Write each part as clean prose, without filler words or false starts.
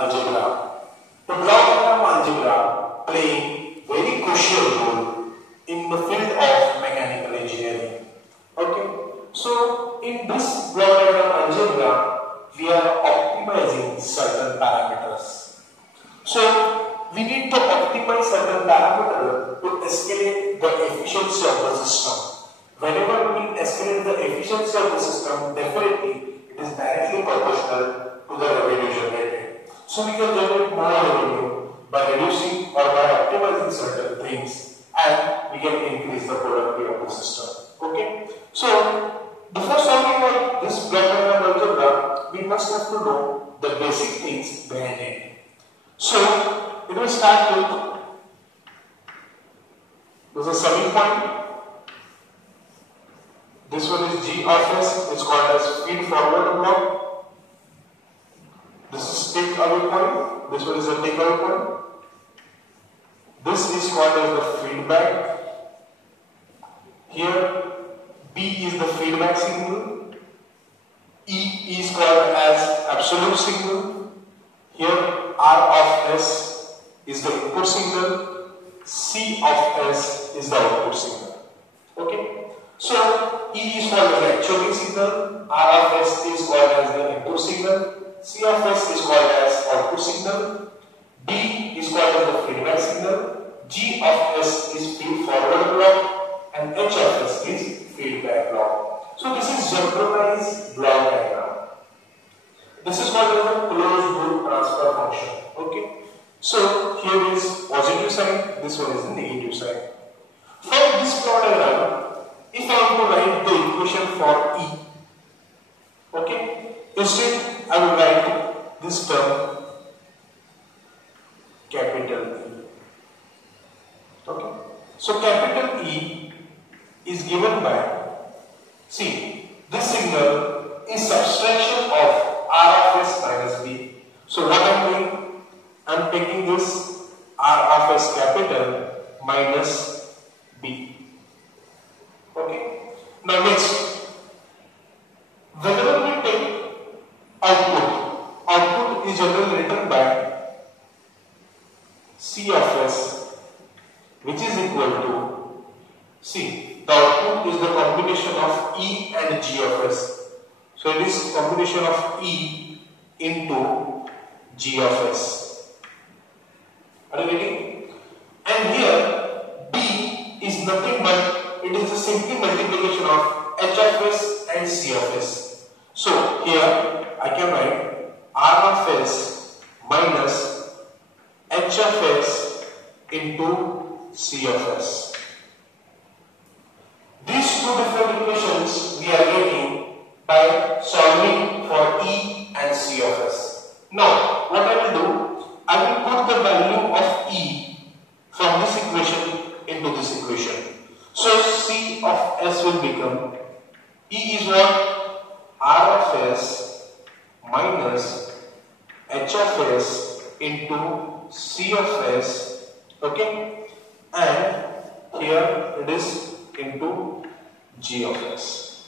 algebra. The block diagram algebra playing very crucial role in the field of mechanical engineering. Okay, so in this block diagram algebra, we are optimizing certain parameters. So we need to optimize certain parameters to escalate the efficiency of the system. Whenever we escalate the efficiency of the system, definitely it is directly proportional to the revenue generated. So we can generate more revenue by reducing or by optimizing certain things, and we can increase the productivity of the system. Okay. So before solving out this block diagram algebra, we must have to know the basic things behind it. So it will start with this is a summing point. This one is G of S, it's called as feed forward block. This is take away point. This one is a take away point. This is called as the feedback. Here B is the feedback signal. E is called as absolute signal. Here R of S is the input signal. C of S is the output signal. Okay. So E is called as the actuating signal, R of S is called as the input signal, C of S is called as output signal, D is called as the feedback signal, G of S is feed forward block, and H of S is feedback block. So this is generalized block diagram. This is called as the closed loop transfer function. Okay. So here is positive sign, this one is the negative sign. For this block diagram, if I want to write the equation for E, okay, instead I will write this term capital E. Okay, so capital E is given by, see, this signal is subtraction of R of S minus B. So what I am doing, I am taking this R of S capital minus B. Okay. Now next, whenever we take output is generally written by C of S, which is equal to, see, the output is the combination of E and G of S. So it is combination of E into G of S. Are you getting? And here B is nothing but it is the simply multiplication of H of S and C of S. So here I can write R of S minus H of S into C of S. These two different equations we are getting by solving for E and C of S. Now what I will do, I will put the value of E from this equation into this equation. So C of S will become, E is what? R of S minus H of S into C of S, okay, and here it is into G of S.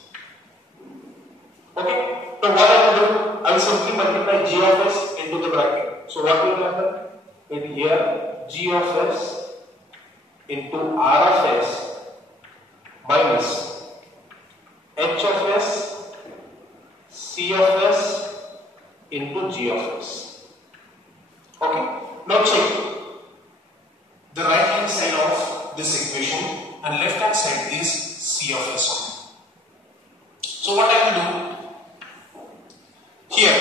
Okay, so what I will do, I will simply multiply G of S into the bracket. So what will happen? In here G of S into R of S minus H of S, C of S into G of S. Okay. Now check the right hand side of this equation and left hand side is C of S only. So what I will do, here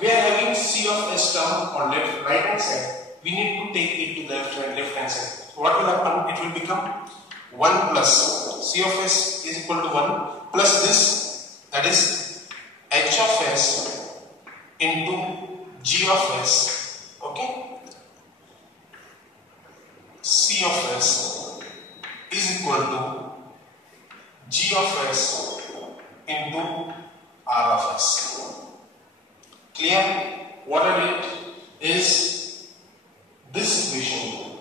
we are having C of S term on right hand side. We need to take it to the left hand side. So what will happen? It will become 1 plus C of S is equal to 1 plus this, that is H of S into G of S, okay. C of S is equal to G of S into R of S. Clear? What I did is this equation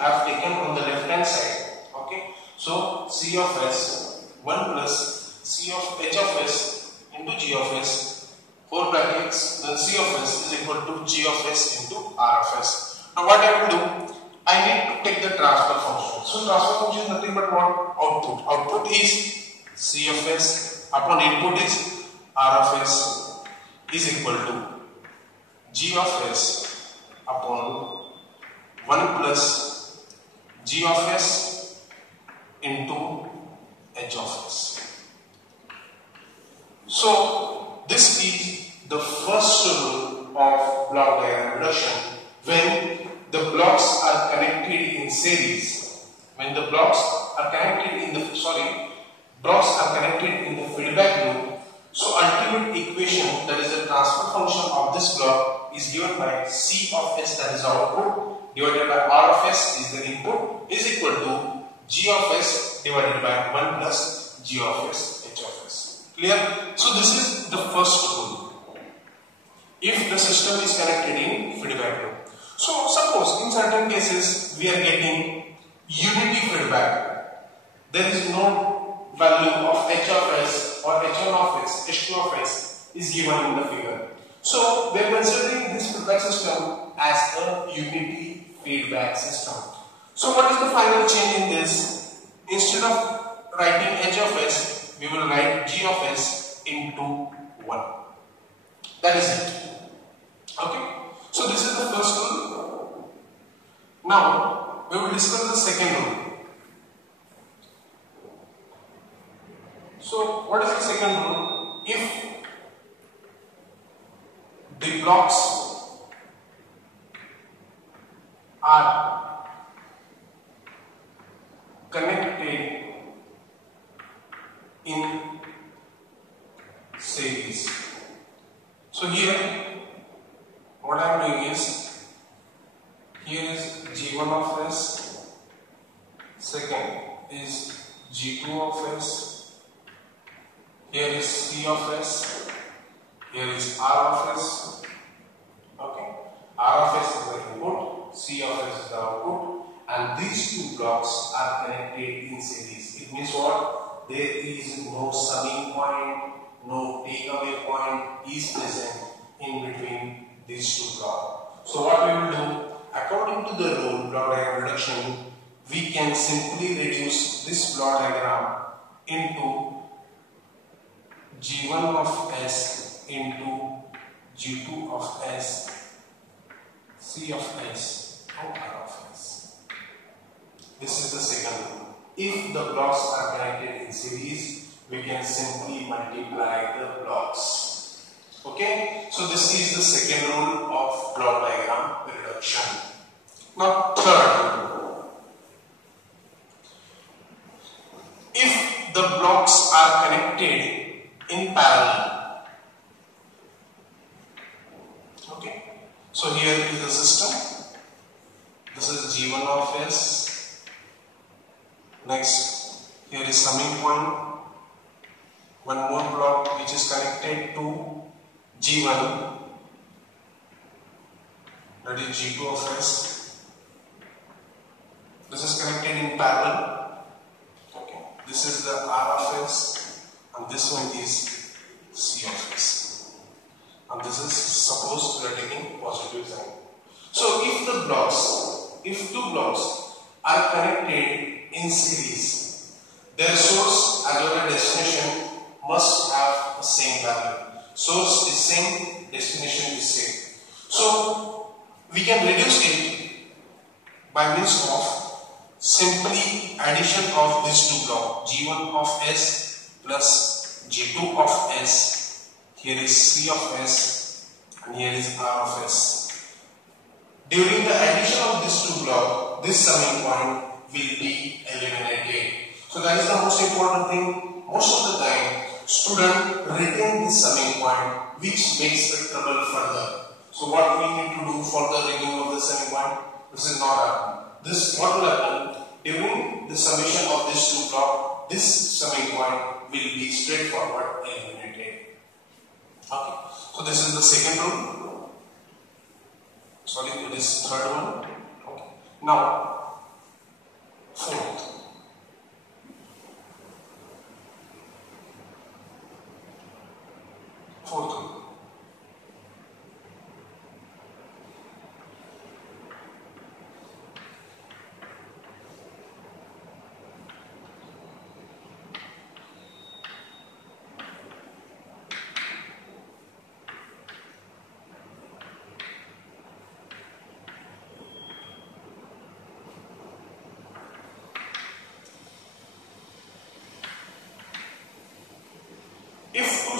I have taken on the left hand side. Okay, so C of S 1 plus C of H of S into G of S 4 brackets, then C of S equal to G of S into R of S. Now what I will do, I need to take the transfer function. So transfer function is nothing but what? Output. Output is C of S upon input is R of S is equal to G of S upon 1 plus G of S into H of S. So this is the first rule of block diagram reduction. When the blocks are connected in series, when the blocks are connected in the feedback loop, so ultimate equation, that is the transfer function of this block, is given by C of S, that is output, divided by R of S is the input, is equal to G of S divided by 1 plus G of S H of S. Clear? So this is the first rule. If the system is connected in feedback loop. So suppose in certain cases we are getting unity feedback. There is no value of H of S or H1 of S, H2 of S is given in the figure. So we are considering this feedback system as a unity feedback system. So what is the final change in this? Instead of writing H of S, we will write G of S into 1. That is it. Okay. So this is the first rule. Now we will discuss the second rule. So what is the second rule? If the blocks are connected in series. So here what I am doing is, here is G1 of S, second is G2 of S, here is C of S, here is R of S. Okay, R of S is the input, C of S is the output, and these two blocks are connected in series. It means what? There is no summing point, no takeaway point is present in between these two blocks. So what we will do, according to the rule block diagram reduction, we can simply reduce this block diagram into G1 of S into G2 of S, C of S and R of S. This is the second rule. If the blocks are connected in series, we can simply multiply the blocks. Okay, so this is the second rule of block diagram reduction. Now third, if the blocks are connected in parallel. Okay, so here is the system. This is G1 of S. Next, here is summing point. One more block which is connected to G1, that is G2 of S. This is connected in parallel. Okay, this is the R of S, and this one is C of S. And this is suppose we are taking positive sign. So if two blocks are connected in series, their source as well as destination must have the same value. Source is same, destination is same. So we can reduce it by means of simply addition of these two blocks, G1 of S plus G2 of S. Here is C of S and here is R of S. During the addition of these two blocks, this summing point will be eliminated. So that is the most important thing. Most of the time, student retain this summing point, which makes the trouble further. So what we need to do for the removal of the summing point? This is not happen. This what will happen during the summation of this two block. This summing point will be straightforward eliminated. Okay. So this is the second rule. Sorry, this third one. Okay. Now fourth.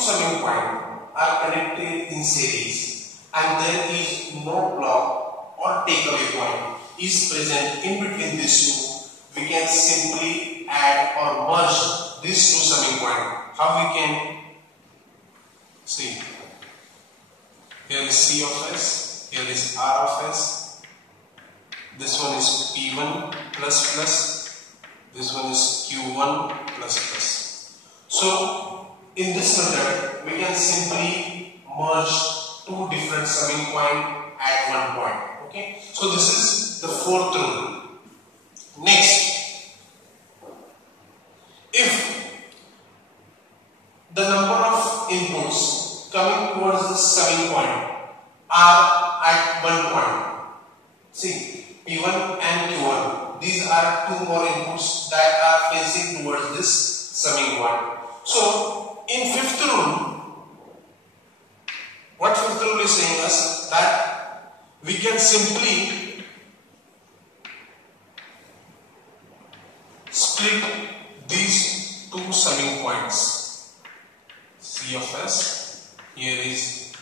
summing points are connected in series and there is no block or takeaway point is present in between these two, we can simply add or merge these two summing points. How we can see? Here is C of S, here is R of S, this one is P1 plus plus, this one is Q1 plus plus. So in this method, we can simply merge two different summing points at one point. Okay. So this is the fourth rule. Next, if the number of inputs coming towards the summing point are at one point, see P1 and Q1, these are two more inputs that are facing towards this summing point. So in fifth rule, what fifth rule is saying us that we can simply split these two summing points. C of S, here is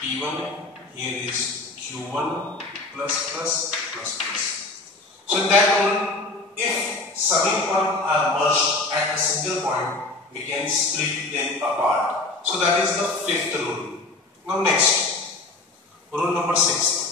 P1, here is Q1 plus plus plus plus. So in that rule, if summing points are merged at a single point, we can split them apart. So that is the fifth rule. Now next, rule number 6.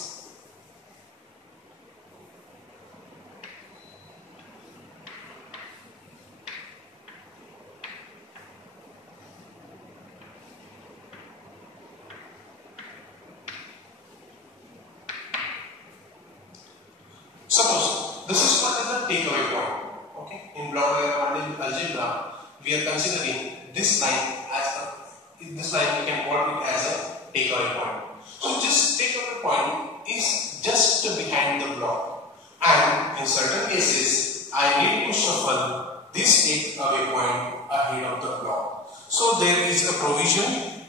Suppose this is what is the takeaway point. Okay, in block diagram and in algebra, we are considering this line as this line we can call it as a takeaway point. So this takeaway point is just behind the block, and in certain cases I need to shuffle this takeaway point ahead of the block. So there is a provision,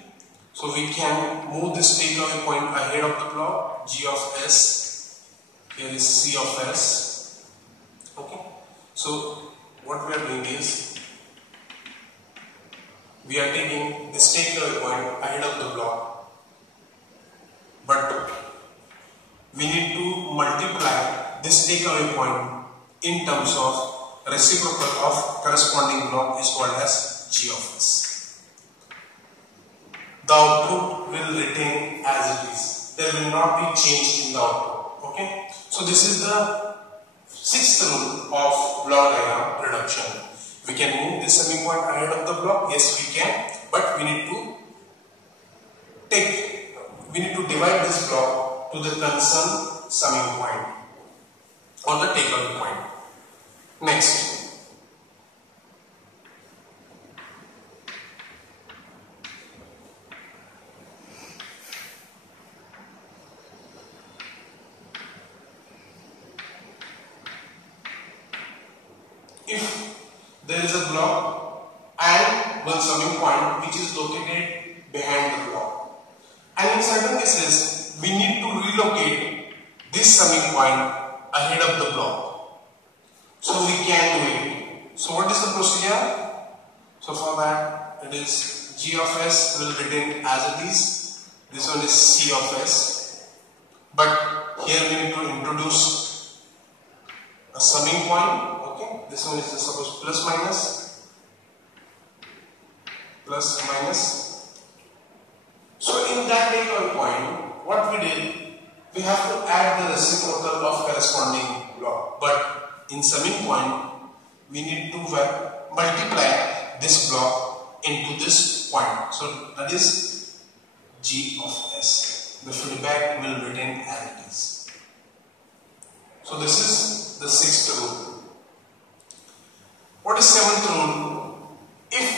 so we can move this takeaway point ahead of the block. G of S, here is C of S. Okay, so what we are doing is we are taking this takeaway point ahead of the block, but we need to multiply this takeaway point in terms of reciprocal of corresponding block is called as G of S. The output will retain as it is. There will not be change in the output. Okay. So this is the sixth rule of block diagram reduction. We can move this summing point ahead of the block. Yes, we can, but we need to divide this block to the concerned summing point or the takeaway point. Next, if there is a block and one summing point which is located behind the block, and in certain cases we need to relocate this summing point ahead of the block, so we can do it. So what is the procedure? So for that, it is G of S will retain as it is. This one is C of S, but here we need to introduce a summing point. This one is suppose plus minus, plus minus. So in that takeaway point, what we did, we have to add the reciprocal of corresponding block. But in summing point, we need to multiply this block into this point. So that is G of S. The feedback will retain as it is. So this is the sixth rule. What is seventh rule? If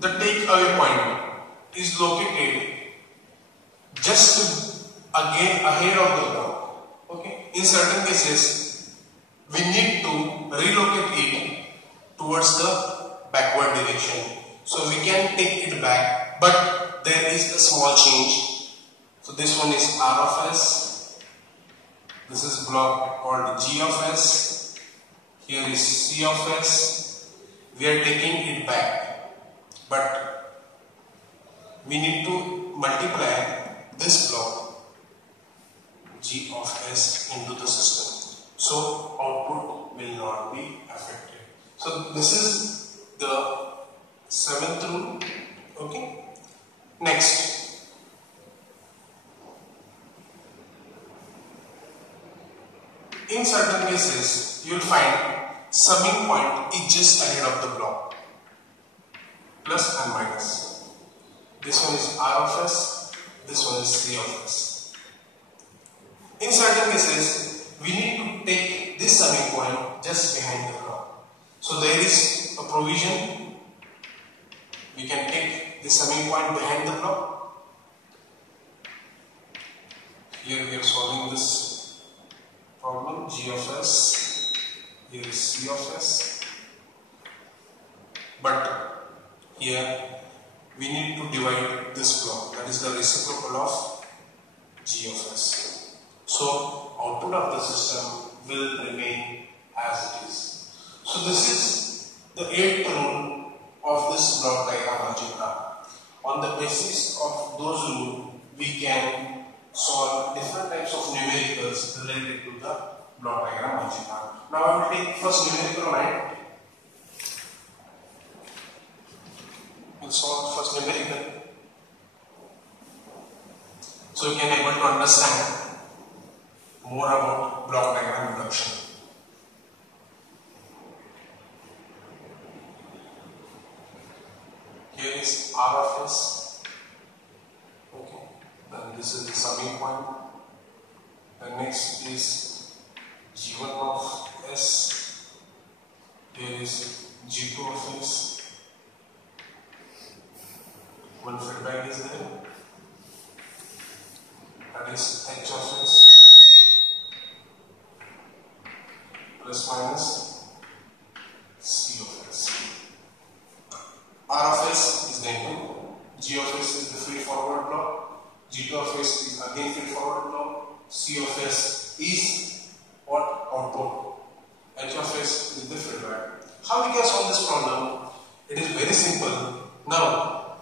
the takeaway point is located just again ahead of the block, okay, in certain cases we need to relocate it towards the backward direction. So we can take it back, but there is a small change. So this one is R of S. This is block called G of S. Here is C of S. we are taking it back, but we need to multiply this block G of S into the system, so output will not be affected. So this is the 7th rule. Okay. Next, in certain cases you will find summing point is just ahead of the block, plus and minus. This one is R of S, this one is C of S. In certain cases, we need to take this summing point just behind the block. So there is a provision. We can take the summing point behind the block. Here we are solving this problem, G of S. Here is C of S. But here we need to divide this block, that is the reciprocal of G of S. So output of the system will remain as it is. So this is the 8th rule of this block diagram algebra. On the basis of those rules, we can solve different types of numericals related to the block diagram algebra. Now I will take first numerical line. We'll solve first numerical, so you can able to understand more about block diagram reduction. Here is R of S. Okay. Then this is the summing point. The next is G1 of S. Here is G2 of S. One feedback is there. That is H of S plus minus C of S. R of S is the input, G of S is the feed forward block, G2 of S is again feed forward block, C of S is what? Output, H of S is the feedback. How we can solve this problem? It is very simple. Now,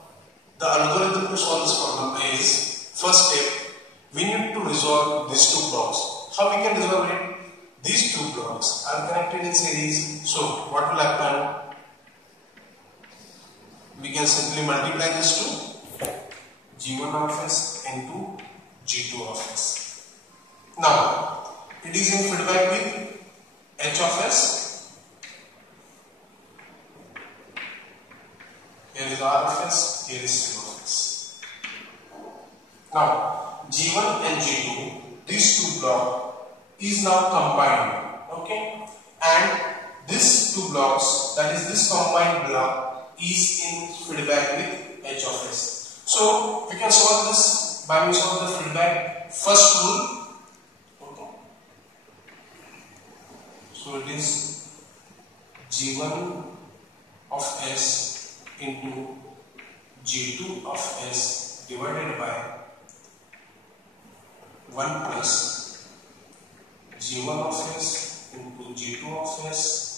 the algorithm to solve this problem is, first step, we need to resolve these two blocks. How we can resolve it? These two blocks are connected in series, so what will happen? We can simply multiply this to G1 of S into G2 of S. Now, it is in feedback with H of S. Here is R of S, here is C of S. Now, G1 and G2, these two blocks is now combined. Okay? And these two blocks, that is this combined block, is in feedback with H of S. So we can solve this by means of the feedback first rule. Okay. So it is G1 of S into G2 of S divided by 1 plus G1 of S into G2 of S